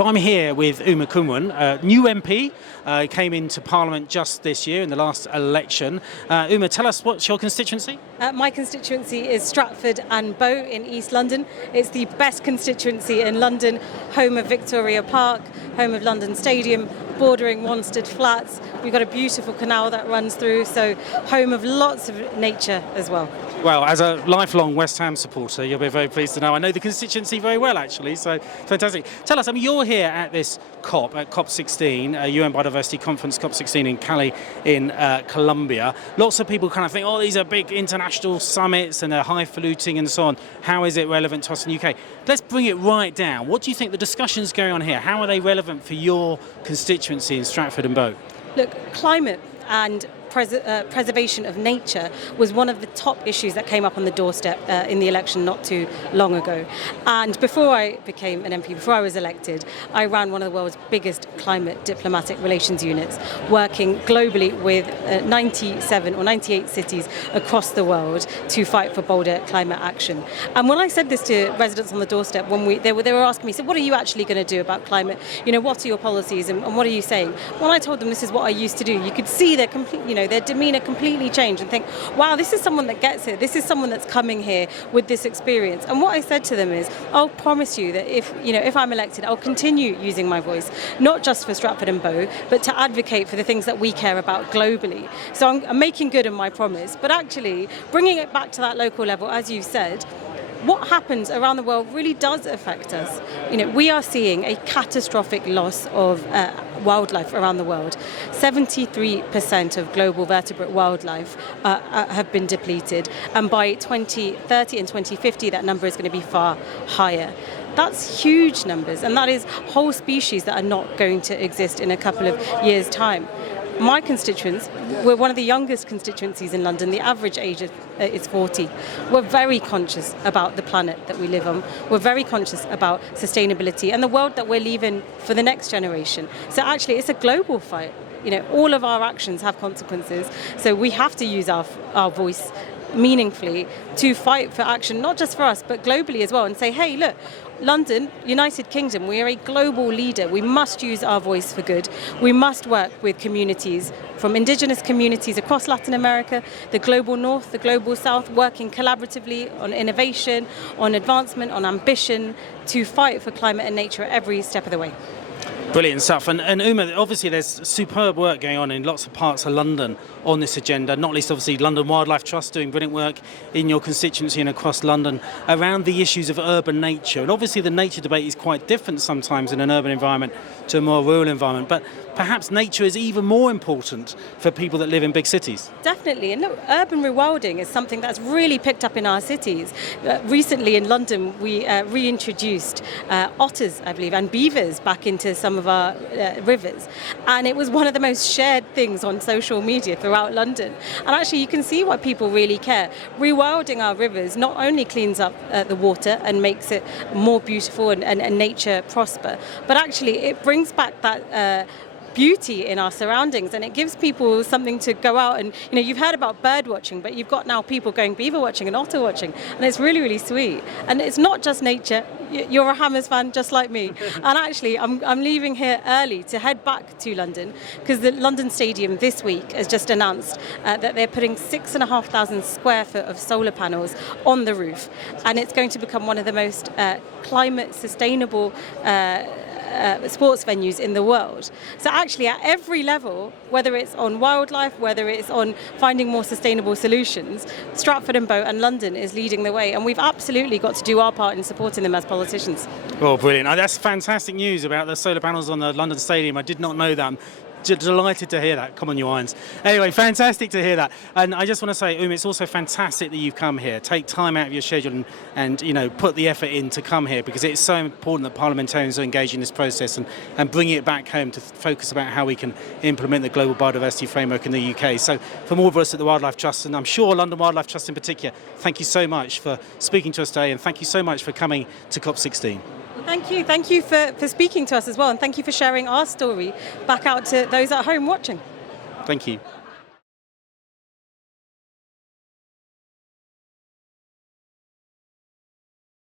So I'm here with Uma Kumaran, a new MP, came into Parliament just this year in the last election. Uma, tell us, what's your constituency? My constituency is Stratford and Bow in East London. It's the best constituency in London, home of Victoria Park, home of London Stadium, bordering Wanstead Flats. We've got a beautiful canal that runs through, so home of lots of nature as well. Well, as a lifelong West Ham supporter, you'll be very pleased to know I know the constituency very well, actually, so fantastic. Tell us, you're here at this COP, at COP16, UN Biodiversity Conference, COP16 in Cali in Colombia. Lots of people kind of think, oh, these are big international summits and they're highfalutin and so on. How is it relevant to us in the UK? Let's bring it right down. What do you think the discussions going on here, how are they relevant for your constituency in Stratford and Bow? Look, climate and preservation of nature was one of the top issues that came up on the doorstep in the election not too long ago. And before I became an MP, before I was elected, I ran one of the world's biggest climate diplomatic relations units, working globally with 97 or 98 cities across the world to fight for bolder climate action. And when I said this to residents on the doorstep, when they were asking me, so what are you actually going to do about climate? You know, what are your policies and what are you saying? When I told them this is what I used to do, you could see their their demeanour completely change and think, wow, this is someone that gets it. This is someone that's coming here with this experience. And what I said to them is, I'll promise you that if I'm elected, I'll continue using my voice, not just for Stratford and Bow, but to advocate for the things that we care about globally. So I'm making good on my promise, but actually bringing it back to that local level, as you said, what happens around the world really does affect us. We are seeing a catastrophic loss of wildlife around the world. 73% of global vertebrate wildlife have been depleted, and by 2030 and 2050 that number is going to be far higher. That's huge numbers, and that is whole species that are not going to exist in a couple of years' time. My constituents, we're one of the youngest constituencies in London. The average age is 40. We're very conscious about the planet that we live on. We're very conscious about sustainability and the world that we're leaving for the next generation. So actually, it's a global fight. All of our actions have consequences. So we have to use our voice meaningfully to fight for action, not just for us, but globally as well, and say, hey, look, London, United Kingdom, we are a global leader. We must use our voice for good. We must work with communities, from indigenous communities across Latin America, the global north, the global south, working collaboratively on innovation, on advancement, on ambition, to fight for climate and nature at every step of the way. Brilliant stuff. And Uma, obviously there's superb work going on in lots of parts of London on this agenda, not least obviously London Wildlife Trust doing brilliant work in your constituency and across London around the issues of urban nature. And obviously the nature debate is quite different sometimes in an urban environment to a more rural environment, but perhaps nature is even more important for people that live in big cities. Definitely, and look, urban rewilding is something that's really picked up in our cities. Recently in London we reintroduced otters, I believe, and beavers back into some of our rivers, and it was one of the most shared things on social media throughout London. And actually you can see why people really care. Rewilding our rivers not only cleans up the water and makes it more beautiful and nature prosper, but actually it brings back that beauty in our surroundings, and it gives people something to go out and, you've heard about bird watching, but you've got now people going beaver watching and otter watching, and it's really, really sweet. And it's not just nature. You're a Hammers fan just like me, and actually I'm leaving here early to head back to London because the London Stadium this week has just announced that they're putting 6,500 square foot of solar panels on the roof, and it's going to become one of the most climate sustainable sports venues in the world. So actually at every level, whether it's on wildlife, whether it's on finding more sustainable solutions, Stratford and Bow and London is leading the way, and we've absolutely got to do our part in supporting them as politicians. Oh, brilliant. That's fantastic news about the solar panels on the London Stadium. I did not know that. Delighted to hear that. Come on, you irons. Anyway, fantastic to hear that. And I just want to say, Uma, it's also fantastic that you've come here. Take time out of your schedule and put the effort in to come here, because it's so important that parliamentarians are engaged in this process and bringing it back home to focus about how we can implement the global biodiversity framework in the UK. So from all of us at the Wildlife Trust, and I'm sure London Wildlife Trust in particular, thank you so much for speaking to us today, and thank you so much for coming to COP16. Thank you for speaking to us as well, and thank you for sharing our story back out to those at home watching. Thank you.